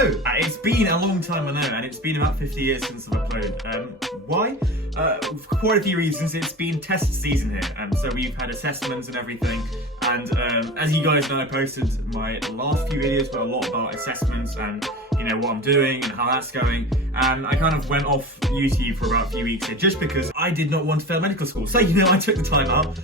Hello! It's been a long time, I know, and it's been about 50 years since I've uploaded. Why? For quite a few reasons. It's been test season here, so we've had assessments and everything, and as you guys know, I posted my last few videos were a lot about assessments and what I'm doing and how that's going, and I kind of went off YouTube for about a few weeks here just because I did not want to fail medical school. So I took the time out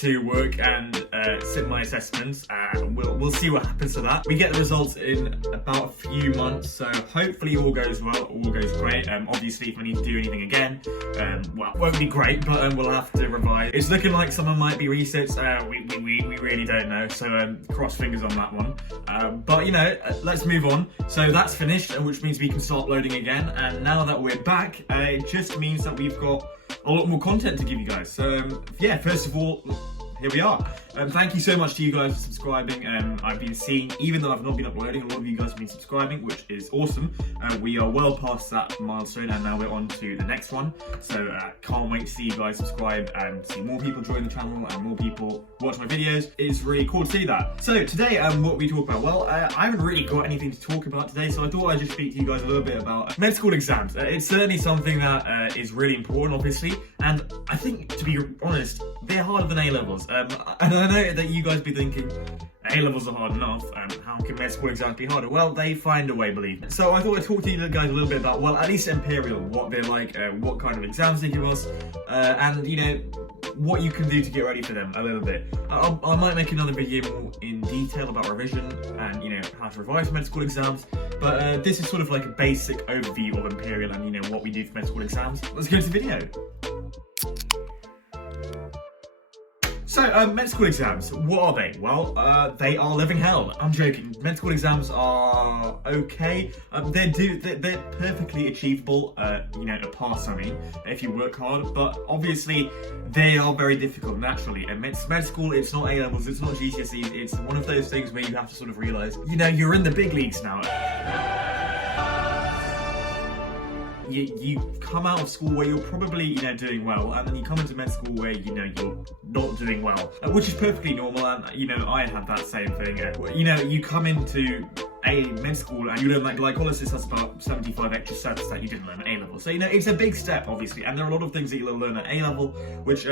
to work and sit my assessments. We'll see what happens to that. We get the results in about a few months, so hopefully all goes well, all goes great. Obviously if I need to do anything again, well, it won't be great, but we'll have to revise. It's looking like someone might be resits. We really don't know, so cross fingers on that one. But let's move on. So that's finished, which means we can start loading again. And now that we're back, it just means that we've got a lot more content to give you guys. So yeah, first of all, here we are. Thank you so much to you guys for subscribing. I've been seeing, even though I've not been uploading, a lot of you guys have been subscribing, which is awesome. We are well past that milestone, and now we're on to the next one. So can't wait to see you guys subscribe and see more people join the channel and more people watch my videos. It's really cool to see that. So today, what we talk about? Well, I haven't really got anything to talk about today, so I thought I'd just speak to you guys a little bit about med school exams. It's certainly something that is really important, obviously, and I think, to be honest, they're harder than A-levels. And I know that you guys be thinking, A-levels are hard enough, how can med school exams be harder? Well, they find a way, believe me. So I thought I'd talk to you guys a little bit about, well, at least Imperial, what they're like, what kind of exams they give us, and what you can do to get ready for them a little bit. I might make another video more in detail about revision and how to revise for med school exams, but this is sort of like a basic overview of Imperial and what we do for med school exams. Let's go to the video. So, med school exams, what are they? Well, they are living hell. I'm joking. Med school exams are okay. They're perfectly achievable, to pass, I mean, if you work hard, but obviously they are very difficult naturally. And med school, it's not A-levels, it's not GCSEs, it's one of those things where you have to sort of realise, you're in the big leagues now. You come out of school where you're probably, doing well, and then you come into med school where, you're not doing well, which is perfectly normal, and, I had that same thing. You come into a med school and you learn that glycolysis has about 75 extra steps that you didn't learn at A-level. So, it's a big step, obviously, and there are a lot of things that you'll learn at A-level, which,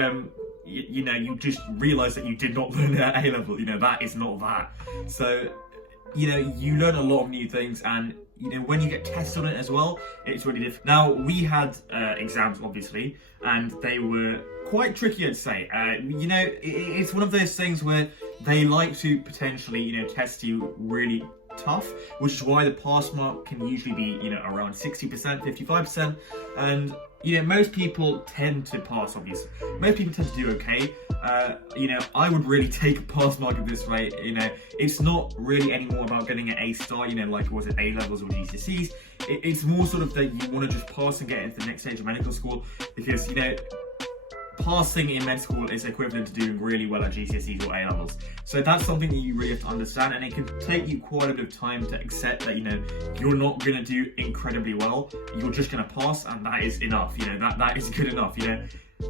you just realise that you did not learn it at A-level, that is not that. So, you learn a lot of new things, and when you get tested on it as well, it's really different. Now, we had exams, obviously, and they were quite tricky, I'd say. It's one of those things where they like to potentially, test you really tough, which is why the pass mark can usually be, around 60%, 55%, and most people tend to pass, obviously. Most people tend to do okay. I would really take a pass mark at this rate. It's not really anymore about getting an A star, like was it A-levels or GCSEs. It's more sort of that you want to just pass and get into the next stage of medical school, because, passing in med school is equivalent to doing really well at GCSEs or A-levels. So that's something that you really have to understand, and it can take you quite a bit of time to accept that, you're not going to do incredibly well. You're just going to pass, and that is enough. That is good enough.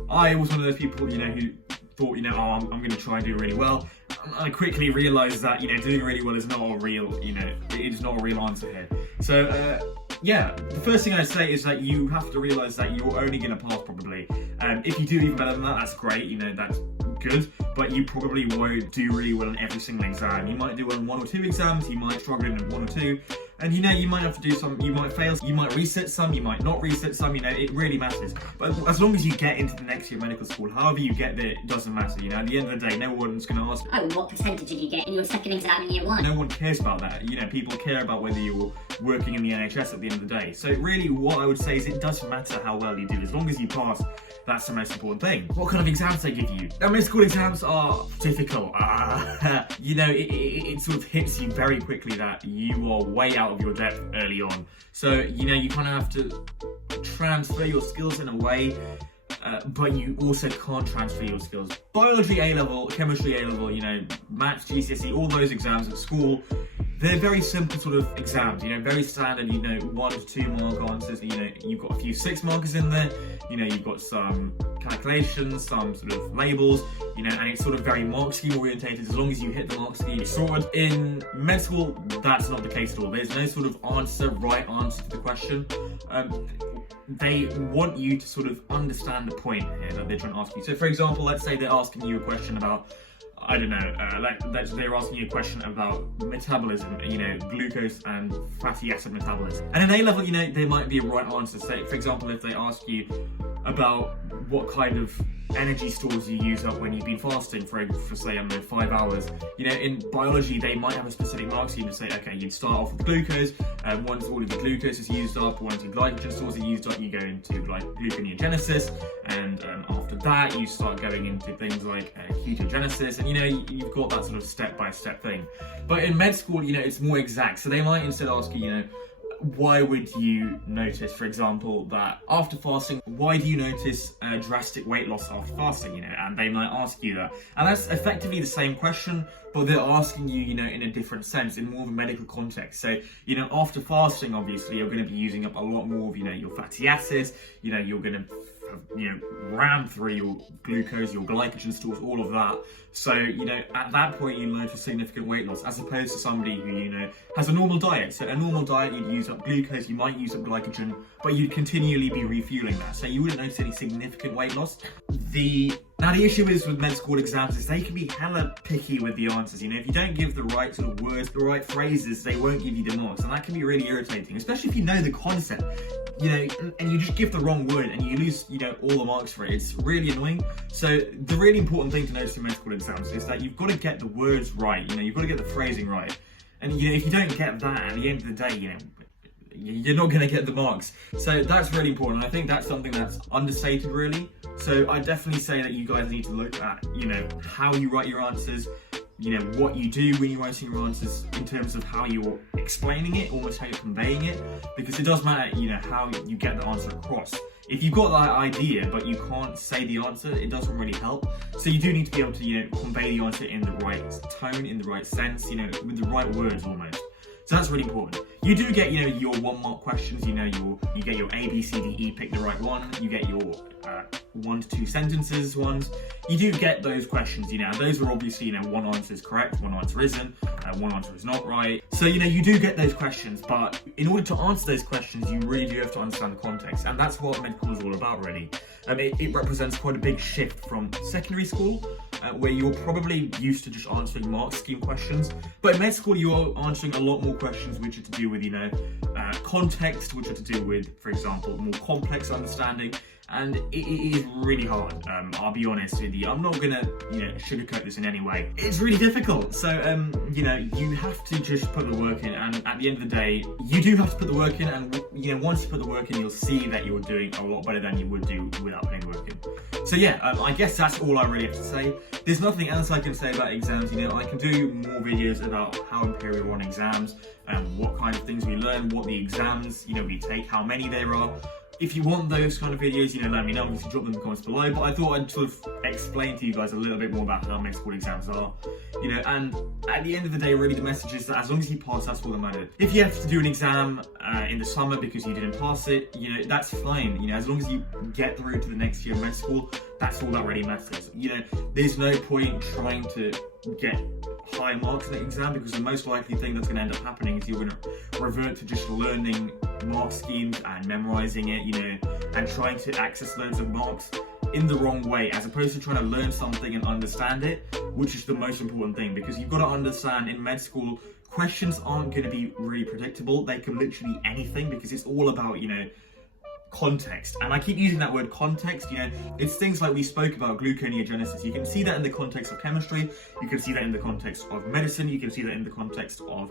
I was one of those people, who thought, oh, I'm going to try and do really well. I quickly realised that, doing really well is not a real, it is not a real answer here. So, yeah, the first thing I'd say is that you have to realise that you're only going to pass probably. If you do even better than that, that's great, that's good, but you probably won't do really well in every single exam. You might do well in 1 or 2 exams, you might struggle in 1 or 2, and you might have to do some, you might fail, you might reset some, you might not reset some, it really matters. But as long as you get into the next year of medical school, however you get there, it doesn't matter, at the end of the day, no one's going to ask, oh, what percentage did you get in your second exam in year 1? No one cares about that, people care about whether you're working in the NHS at the end of the day. So really, what I would say is it doesn't matter how well you do, as long as you pass, that's the most important thing. What kind of exams they give you? Now, med school exams are difficult. It sort of hits you very quickly that you are way out of your depth early on. So, you kind of have to transfer your skills in a way, but you also can't transfer your skills. Biology A-level, chemistry A-level, maths, GCSE, all those exams at school, they're very simple sort of exams, very standard, 1 to 2 mark answers, you've got a few 6 markers in there, you've got some calculations, some sort of labels, and it's sort of very mark scheme orientated. As long as you hit the mark scheme, you're sorted. In med school, that's not the case at all. There's no sort of right answer to the question. They want you to sort of understand the point here that they're trying to ask you. So for example, let's say they're asking you a question about, I don't know, they're asking you a question about metabolism, glucose and fatty acid metabolism. And in A level, there might be a right answer. Say, for example, if they ask you about what kind of energy stores you use up when you've been fasting for say, I don't know, 5 hours. In biology, they might have a specific mark scheme to say, okay, you'd start off with glucose, once all of the glucose is used up, once your glycogen stores are used up, you go into like gluconeogenesis, and after that, you start going into things like ketogenesis, and you've got that sort of step-by-step thing. But in med school, it's more exact, so they might instead ask you, why would you notice, for example, that after fasting, why do you notice a drastic weight loss after fasting, and they might ask you that. And that's effectively the same question, but they're asking you, in a different sense, in more of a medical context. So, after fasting, obviously, you're going to be using up a lot more of, your fatty acids, you're going to ram through your glucose, your glycogen stores, all of that. So, at that point, you notice significant weight loss, as opposed to somebody who, has a normal diet. So a normal diet, you'd use up glucose, you might use up glycogen, but you'd continually be refueling that. So you wouldn't notice any significant weight loss. Now the issue is with med school exams is they can be hella picky with the answers. If you don't give the right sort of words, the right phrases, they won't give you the marks. And that can be really irritating, especially if you know the concept, and you just give the wrong word and you lose, all the marks for it. It's really annoying. So the really important thing to notice in med school exams is that you've got to get the words right, you've got to get the phrasing right. And if you don't get that, at the end of the day, you're not going to get the marks. So that's really important. I think that's something that's understated, really. So I definitely say that you guys need to look at, how you write your answers, what you do when you're writing your answers in terms of how you're explaining it, almost how you're conveying it, because it does matter, how you get the answer across. If you've got that idea, but you can't say the answer, it doesn't really help. So you do need to be able to, convey the answer in the right tone, in the right sense, with the right words almost. So that's really important. You do get, your 1 mark questions, you get your A, B, C, D, E, pick the right one. You get your 1 to 2 sentences ones. You do get those questions, those are obviously, one answer is correct, one answer isn't, one answer is not right. So, you do get those questions, but in order to answer those questions, you really do have to understand the context. And that's what medical is all about, really. It represents quite a big shift from secondary school, where you're probably used to just answering mark scheme questions. But in med school, you're answering a lot more questions which are to do with, context, which are to do with, for example, more complex understanding. And it is really hard. I'll be honest with you. I'm not gonna, sugarcoat this in any way. It's really difficult. So, you have to just put the work in. And at the end of the day, you do have to put the work in. And once you put the work in, you'll see that you're doing a lot better than you would do without putting the work in. So yeah, I guess that's all I really have to say. There's nothing else I can say about exams. I can do more videos about how Imperial run exams, what kind of things we learn, what the exams, we take, how many there are. If you want those kind of videos, let me know. You can drop them in the comments below. But I thought I'd sort of explain to you guys a little bit more about how med school exams are. And at the end of the day, really the message is that as long as you pass, that's all that matters. If you have to do an exam in the summer because you didn't pass it, that's fine. As long as you get through to the next year of med school, that's all that really matters. There's no point trying to get high marks in the exam, because the most likely thing that's going to end up happening is you're going to revert to just learning mark schemes and memorizing it, and trying to access loads of marks in the wrong way, as opposed to trying to learn something and understand it, which is the most important thing. Because you've got to understand, in med school, questions aren't going to be really predictable. They can literally be anything, because it's all about, context. And I keep using that word context, it's things like we spoke about gluconeogenesis. You can see that in the context of chemistry, you can see that in the context of medicine, you can see that in the context of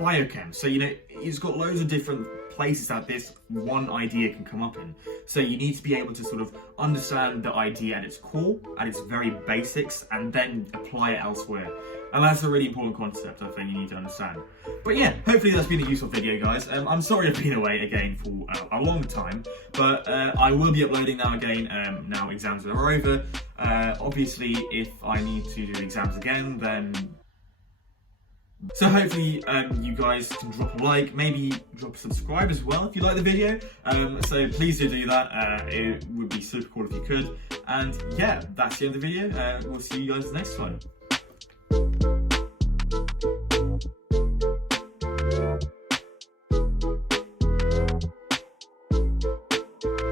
biochem. So, it's got loads of different places that this one idea can come up in. So you need to be able to sort of understand the idea at its core, at its very basics, and then apply it elsewhere. And that's a really important concept, I think you need to understand. But yeah, hopefully that's been a useful video, guys. I'm sorry I've been away again for a long time, but I will be uploading now again, now exams are over. Obviously, if I need to do exams again, then So hopefully you guys can drop a like, maybe drop a subscribe as well if you like the video. So please do that. It would be super cool if you could. And yeah, that's the end of the video. We'll see you guys next time.